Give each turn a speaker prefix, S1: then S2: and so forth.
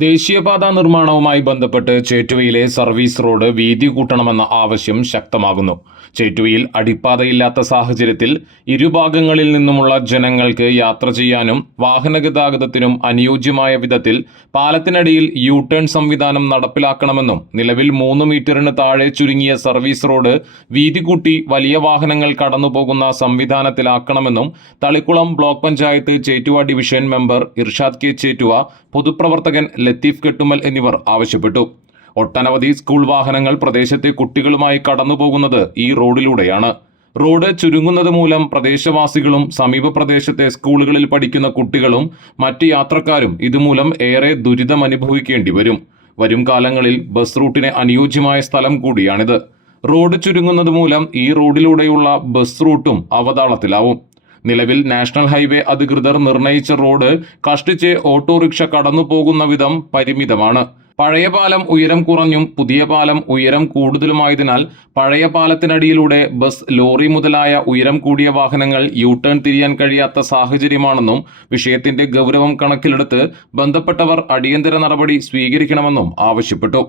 S1: ദേശീയപാത നിർമ്മാണവുമായി ബന്ധപ്പെട്ട് ചേറ്റുവയിലെ സർവീസ് റോഡ് വീതി കൂട്ടണമെന്ന ആവശ്യം ശക്തമാകുന്നു. ചേറ്റുവയിൽ അടിപ്പാതയില്ലാത്ത സാഹചര്യത്തിൽ ഇരുഭാഗങ്ങളിൽ നിന്നുമുള്ള ജനങ്ങൾക്ക് യാത്ര ചെയ്യാനും വാഹനഗതാഗതത്തിനും അനുയോജ്യമായ വിധത്തിൽ പാലത്തിനടിയിൽ യു ടേൺ സംവിധാനം നടപ്പിലാക്കണമെന്നും നിലവിൽ മൂന്ന് മീറ്ററിന് താഴെ ചുരുങ്ങിയ സർവീസ് റോഡ് വീതി കൂട്ടി വലിയ വാഹനങ്ങൾ കടന്നുപോകുന്ന സംവിധാനത്തിലാക്കണമെന്നും Thalikkulam block panchayat Chettuva division member Irshad K Chettuva പൊതുപ്രവർത്തകൻ ലത്തീഫ് കെട്ടുമൽ എന്നിവർ ആവശ്യപ്പെട്ടു. ഒട്ടനവധി സ്കൂൾ വാഹനങ്ങൾ പ്രദേശത്തെ കുട്ടികളുമായി കടന്നുപോകുന്നത് ഈ റോഡിലൂടെയാണ്. റോഡ് ചുരുങ്ങുന്നത് മൂലം പ്രദേശവാസികളും സമീപ പ്രദേശത്തെ സ്കൂളുകളിൽ പഠിക്കുന്ന കുട്ടികളും മറ്റ് യാത്രക്കാരും ഇതുമൂലം ഏറെ ദുരിതം അനുഭവിക്കേണ്ടി വരും. വരും കാലങ്ങളിൽ ബസ് റൂട്ടിന് അനുയോജ്യമായ സ്ഥലം കൂടിയാണിത്. റോഡ് ചുരുങ്ങുന്നത് മൂലം ഈ റോഡിലൂടെയുള്ള ബസ് റൂട്ടും അവതാളത്തിലാവും. നിലവിൽ നാഷണൽ ഹൈവേ അധികൃതർ നിർണയിച്ച റോഡ് കഷ്ടിച്ച് ഓട്ടോറിക്ഷ കടന്നു പോകുന്ന വിധം പരിമിതമാണ്. പഴയ പാലം ഉയരം കുറഞ്ഞും പുതിയ പാലം ഉയരം കൂടുതലുമായതിനാൽ പഴയ പാലത്തിനടിയിലൂടെ ബസ് ലോറി മുതലായ ഉയരം കൂടിയ വാഹനങ്ങൾ യു ടേൺ തിരിയാൻ കഴിയാത്ത സാഹചര്യമാണെന്നും വിഷയത്തിന്റെ ഗൗരവം കണക്കിലെടുത്ത് ബന്ധപ്പെട്ടവർ അടിയന്തര നടപടി സ്വീകരിക്കണമെന്നും ആവശ്യപ്പെട്ടു.